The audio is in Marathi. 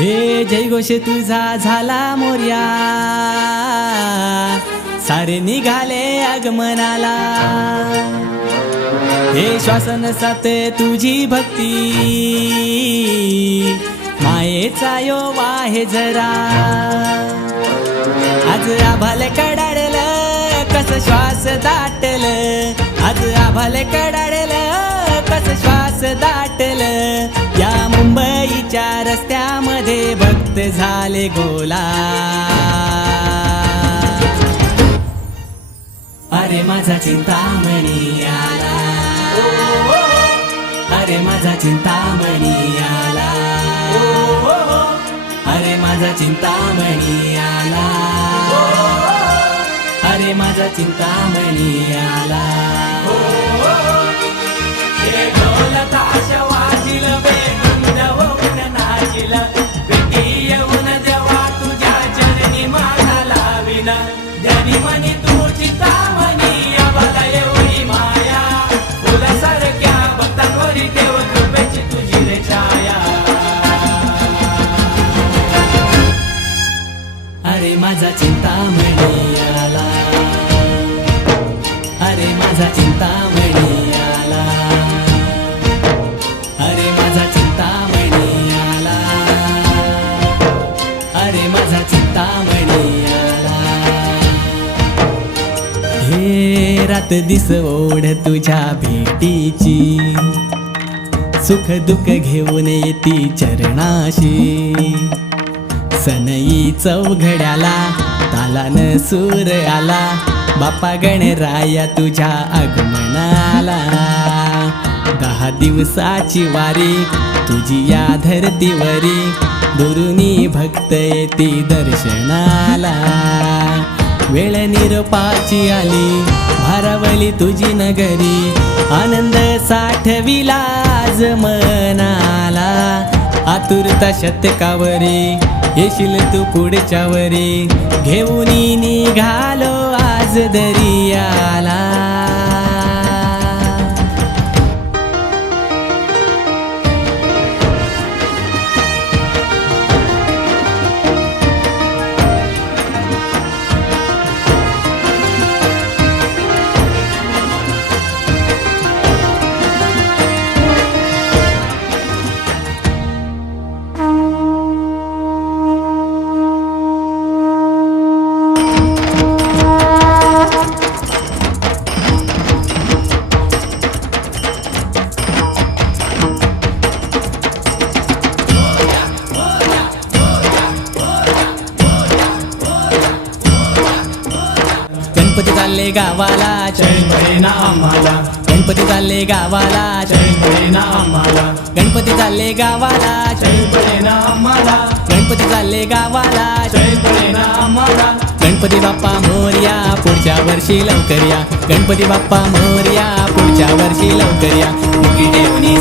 हे जयघोष तुझा झाला मोर्या, सारे निघाले आगमनाला। हे श्वासन साथ तुझी भक्ती, मायेचा यो वाहे जरा। आज आभाल कडाडलं कस श्वास दाटलं, आज आभाल कडाडलं कस श्वास दाटलं। या मुंबईच्या रस्त्यामध्ये भक्त झाले गोला। अरे माझा चिंतामणी आला, अरे माझा चिंतामणी आला, अरे माझा चिंतामणी आला, अरे माझा चिंतामणी आला। हे ढोल ताश वाजिल, बेधुंद होऊन नाचिल, भेटी येऊन जेव्हा तुझ्या चरणी माझा लाविन। जनी मनी तू चिंतामणी, आम्हाला एवढी माया, फुलासारख्या भक्तांवरी देव कृपेची तुझी रे छाया। अरे माझा चिंतामणी आला, अरे माझा चिंतामणी आला, अरे माझा चिंतामणी आला, अरे माझा चिंतामणी आला। हे रात दिस ओढ तुझ्या भेटीची, सुख दुःख घेऊन येती चरणाशी। सनई चौघड्याला तालान सूर आला, बापा गणराया तुझ्या आगमनाला। 10 दिवसाची वारी तुझी या धरतीवरी, दुरुनी भक्त येती दर्शनाला। वेळ निरोपाची आली, भारावली तुझी नगरी, आनंद साठविला आज मनाला। आतुरता शतकावरी, येशील तू पुढच्या वरी, घेऊन निघालो आज दरियाला। गणपती चालले गावाला, चैन ना आम्हाला, गणपती चालले गावाला, चैन ना आम्हाला, गणपती चालले गावाला, चैन ना आम्हाला, गणपती चालले गावाला। चैन ना आम्हाला, गणपती बाप्पा मोरया, पुढच्या वर्षी लवकर या। गणपती बाप्पा मोरया, पुढच्या वर्षी लवकर या। मुकी देऊनी